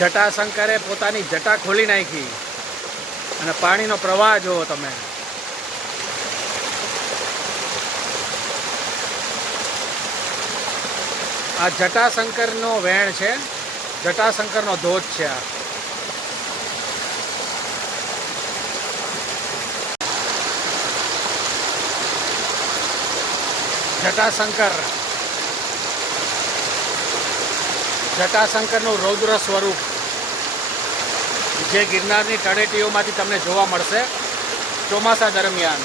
જટાશંકરે પોતાની જટા ખોલી નાખી. અને પાણીનો પ્રવાહ જુઓ તમે. આ જટાશંકરનો વેણ છે. જટાશંકરનો ધોધ છે આ. જટાશંકર. જટાશંકરનું રૌદ્ર સ્વરૂપ. જે ગિરનારની તળેટીઓમાંથી તમને જોવા મળશે ચોમાસા દરમિયાન.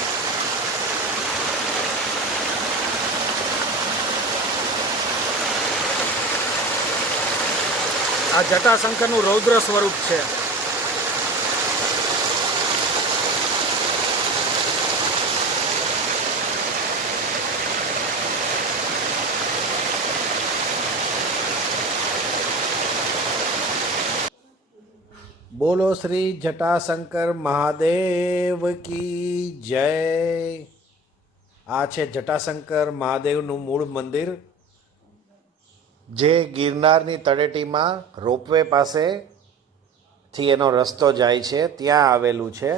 આ જટાશંકરનું રૌદ્ર સ્વરૂપ છે. બોલો શ્રી જટાશંકર મહાદેવ કી જય. આ છે જટાશંકર મહાદેવનું મૂળ મંદિર, જે ગિરનારની તળેટીમાં રોપવે પાસે થી એનો રસ્તો જાય છે, ત્યાં આવેલું છે.